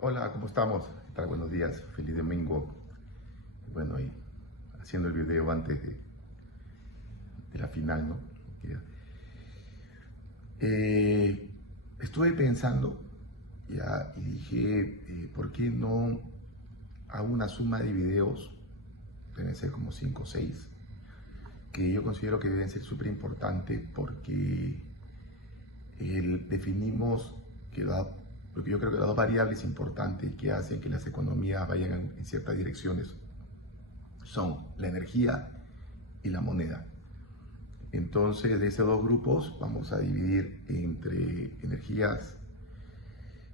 Hola, ¿cómo estamos? ¿Qué tal? Buenos días, feliz domingo. Bueno, y haciendo el video antes de la final, ¿no? Que, eh, Estuve pensando ya y dije, ¿por qué no hago una suma de videos? Deben ser como 5 o 6, que yo considero que deben ser súper importantes porque definimos que porque yo creo que las dos variables importantes que hacen que las economías vayan en ciertas direcciones son la energía y la moneda. Entonces, de esos dos grupos vamos a dividir entre energías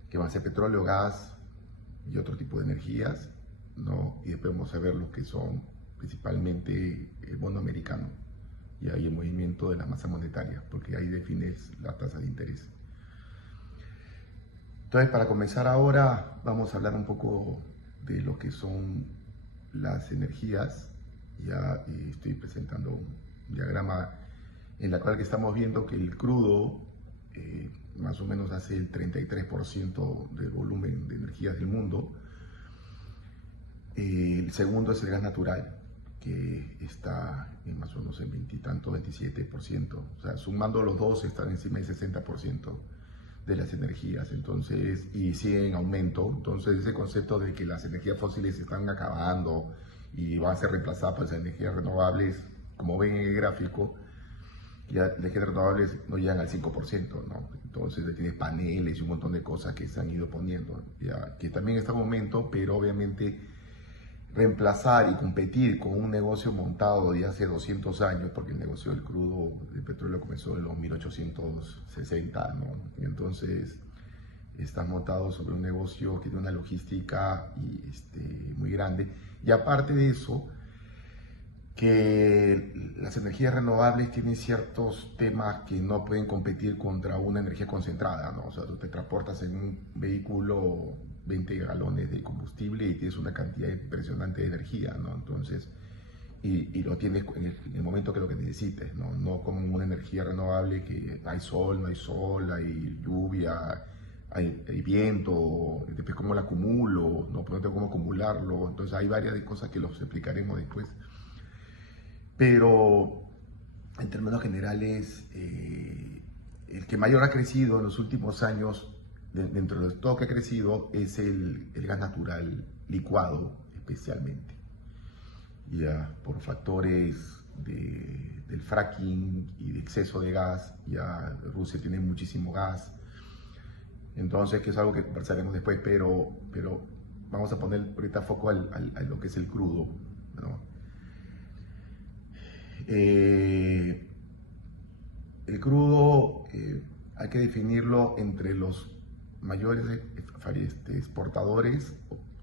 que van a ser petróleo, gas y otro tipo de energías, ¿no? Y después vamos a ver lo que son principalmente el bono americano y ahí el movimiento de la masa monetaria, porque ahí defines la tasa de interés. Entonces, para comenzar ahora, vamos a hablar un poco de lo que son las energías. Ya estoy presentando un diagrama en la cual que estamos viendo que el crudo más o menos hace el 33% del volumen de energías del mundo. El segundo es el gas natural, que está en más o menos en 20 y tanto, 27%. O sea, sumando los dos están encima del 60% de las energías, entonces, y sigue en aumento. Entonces, ese concepto de que las energías fósiles se están acabando y van a ser reemplazadas por las energías renovables, como ven en el gráfico, ya las energías renovables no llegan al 5%, ¿no? Entonces, tienes paneles y un montón de cosas que se han ido poniendo, ya, que también está en aumento, pero obviamente reemplazar y competir con un negocio montado de hace 200 años, porque el negocio del crudo, del petróleo comenzó en los 1860, ¿no? Y entonces está montado sobre un negocio que tiene una logística muy grande. Y aparte de eso, que las energías renovables tienen ciertos temas que no pueden competir contra una energía concentrada, ¿no? O sea, tú te transportas en un vehículo 20 galones de combustible y tienes una cantidad impresionante de energía, ¿no? Entonces, y lo tienes en el momento que lo que necesites, ¿no? No como una energía renovable que hay sol, no hay sol, hay lluvia, hay viento, después cómo la acumulo, no, pues no tengo cómo acumularlo. Entonces hay varias de cosas que los explicaremos después. Pero en términos generales, el que mayor ha crecido en los últimos años, dentro de todo que ha crecido, es el gas natural licuado especialmente. Ya por factores del fracking y de exceso de gas, ya Rusia tiene muchísimo gas, entonces que es algo que conversaremos después, pero vamos a poner ahorita foco a lo que es el crudo, ¿no? Eh, el crudo hay que definirlo entre los mayores exportadores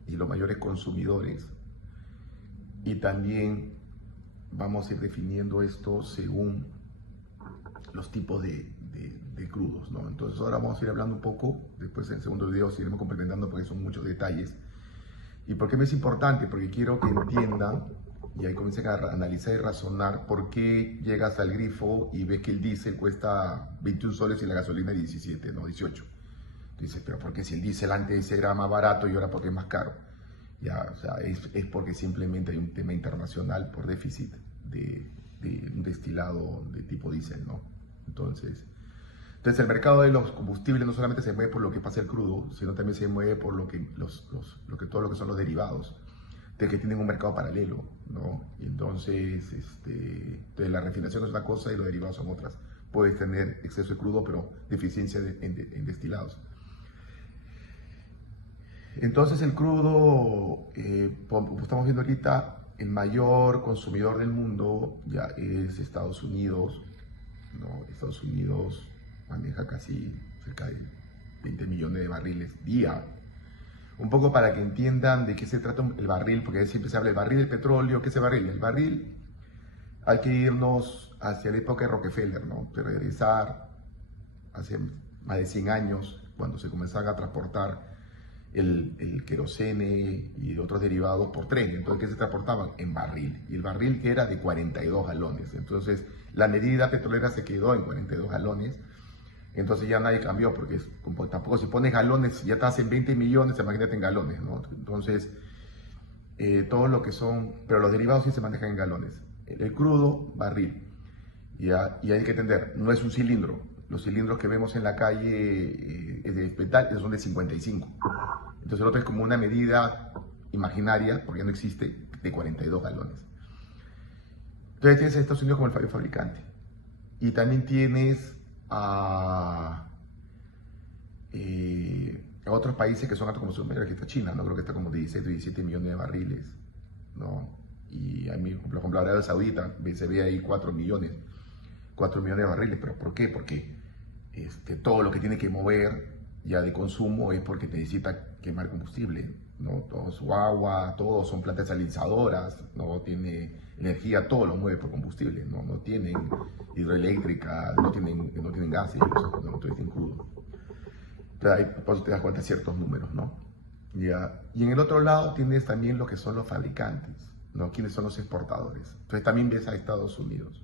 y los mayores consumidores. Y también vamos a ir definiendo esto según los tipos de crudos, ¿no? Entonces ahora vamos a ir hablando un poco, después en el segundo video seguiremos complementando porque son muchos detalles. ¿Y por qué me es importante? Porque quiero que entiendan y ahí comiencen a analizar y razonar por qué llegas al grifo y ves que el diésel cuesta 21 soles y la gasolina 17, no 18. Dices, pero ¿por qué si el diésel antes era más barato y ahora por qué es más caro? Ya, o sea, es porque simplemente hay un tema internacional por déficit de un destilado de tipo diésel, ¿no? Entonces el mercado de los combustibles no solamente se mueve por lo que pasa el crudo, sino también se mueve por todo lo que son los derivados, de que tienen un mercado paralelo, ¿no? Y entonces la refinación es una cosa y los derivados son otras. Puedes tener exceso de crudo, pero deficiencia en destilados. Entonces el crudo, como estamos viendo ahorita, el mayor consumidor del mundo ya es Estados Unidos, ¿no? Estados Unidos maneja casi cerca de 20 millones de barriles día. Un poco para que entiendan de qué se trata el barril, porque siempre se habla del barril del petróleo. ¿Qué es el barril? El barril, hay que irnos hacia la época de Rockefeller, ¿no? De regresar hace más de 100 años, cuando se comenzaban a transportar el querosene y otros derivados por tren. Entonces, ¿qué se transportaban? En barril. Y el barril que era de 42 galones. Entonces, la medida petrolera se quedó en 42 galones. Entonces ya nadie cambió, porque como tampoco si pones galones, ya estás en 20 millones, imagínate en galones, ¿no? Entonces, todo lo que son, pero los derivados sí se manejan en galones. El crudo, barril. ¿Ya? Y hay que entender, no es un cilindro. Los cilindros que vemos en la calle de metal, esos son de 55. Entonces el otro es como una medida imaginaria, porque no existe, de 42 galones. Entonces tienes a Estados Unidos como el fabricante. Y también tienes a otros países que son altos consumidores, que está China, ¿no? Creo que está como 16 o 17 millones de barriles, ¿no? Y a mí, por ejemplo, Arabia Saudita, se ve ahí 4 millones de barriles. ¿Pero por qué? Porque todo lo que tiene que mover ya de consumo es porque necesita quemar combustible, ¿no? Todo su agua, todo son plantas salinizadoras, no tiene energía, todo lo mueve por combustible, no tienen hidroeléctrica, no tienen gas, ellos, ¿no? Entonces tienen crudo. Entonces ahí por eso te das cuenta de ciertos números, ¿no? ¿Ya? Y en el otro lado tienes también lo que son los fabricantes, ¿no? ¿Quiénes son los exportadores? Entonces también ves a Estados Unidos,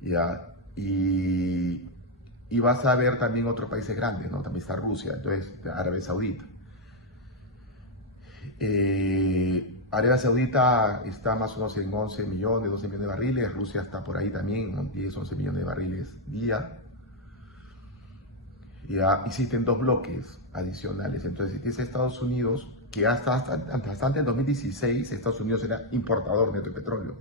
¿ya? Y vas a ver también otros países grandes, ¿no? También está Rusia, entonces Arabia Saudita. Arabia Saudita está más o menos en 11 millones, 12 millones de barriles. Rusia está por ahí también, en 10, 11 millones de barriles día. Ya existen dos bloques adicionales. Entonces, si tienes Estados Unidos, que hasta el 2016, Estados Unidos era importador neto de petróleo.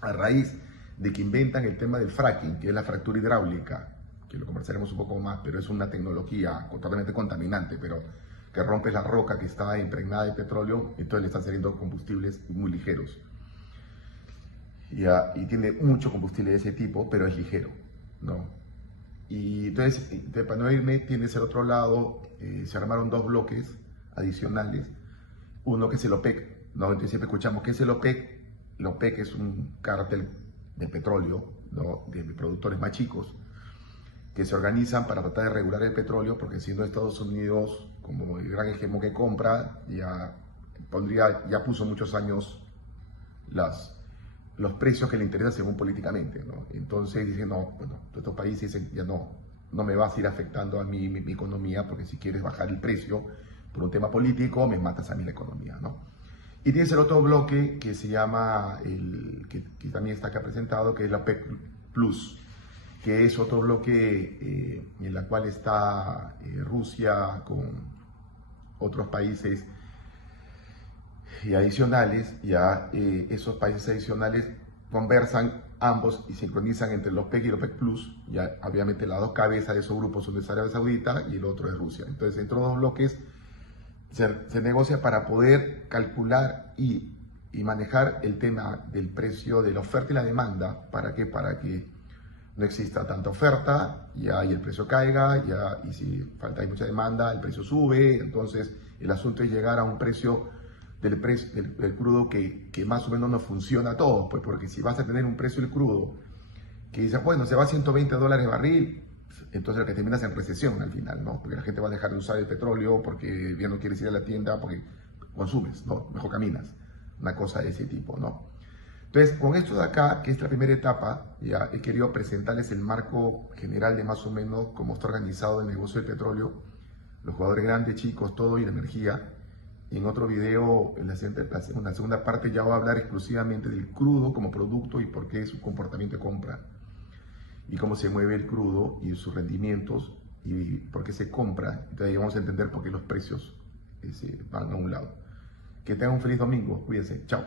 A raíz de que inventan el tema del fracking, que es la fractura hidráulica, que lo conversaremos un poco más, pero es una tecnología totalmente contaminante, pero que rompe la roca que está impregnada de petróleo, entonces le están saliendo combustibles muy ligeros. Y tiene mucho combustible de ese tipo, pero es ligero, ¿no? Y entonces, para no irme, tienes el otro lado, se armaron dos bloques adicionales, uno que es el OPEC, ¿no? Entonces siempre escuchamos, ¿qué es el OPEC? El OPEC es un cártel de petróleo, ¿no? De productores más chicos, que se organizan para tratar de regular el petróleo, porque siendo Estados Unidos como el gran hegemón que compra, ya puso muchos años los precios que le interesan según políticamente, ¿no? Entonces dicen, no, bueno, estos países dicen, ya no me vas a ir afectando a mí mi economía, porque si quieres bajar el precio por un tema político, me matas a mí la economía, ¿no? Y tienes el otro bloque que se llama, que también está acá presentado, que es la OPEC Plus, que es otro bloque en la cual está Rusia con otros países y adicionales. Ya esos países adicionales conversan ambos y sincronizan entre el OPEC y el OPEC Plus. Ya obviamente las dos cabezas de esos grupos son de Arabia Saudita y el otro es Rusia. Entonces entre los dos bloques se negocia para poder calcular y manejar el tema del precio de la oferta y la demanda. ¿Para qué? Para que no exista tanta oferta, ya, y el precio caiga, ya, y si hay mucha demanda, el precio sube. Entonces el asunto es llegar a un precio del crudo que más o menos nos funciona a todos, pues, porque si vas a tener un precio del crudo que dice, bueno, se va a $120 el barril, entonces lo que terminas en recesión al final, ¿no? Porque la gente va a dejar de usar el petróleo porque ya no quieres ir a la tienda porque consumes, ¿no? Mejor caminas, una cosa de ese tipo, ¿no? Entonces, con esto de acá, que es la primera etapa, ya he querido presentarles el marco general de más o menos cómo está organizado el negocio del petróleo, los jugadores grandes, chicos, todo y la energía. Y en otro video, en la segunda parte, ya voy a hablar exclusivamente del crudo como producto y por qué es su comportamiento de compra y cómo se mueve el crudo y sus rendimientos y por qué se compra. Entonces, vamos a entender por qué los precios van a un lado. Que tengan un feliz domingo. Cuídense. Chao.